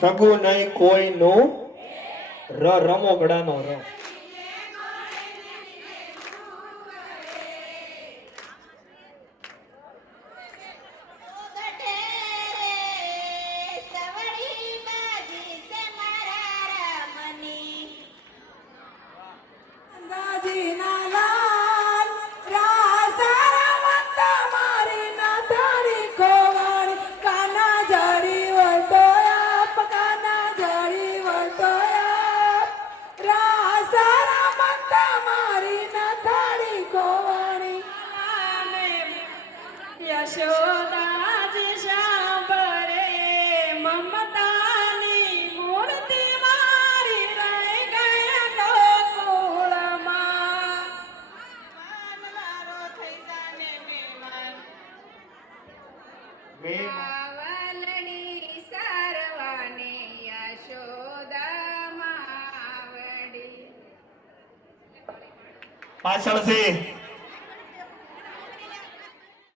સગું નહીં કોઈનું ર રમોગડાનો ર યશોદાજી સાંભળે મમતાની મૂર્તિ મારી રહી ગયા ગોકુળમાં માનવારો થઈ જાને મહેમાન વાલડી સારવાને યશોદા માવડી પાછળથી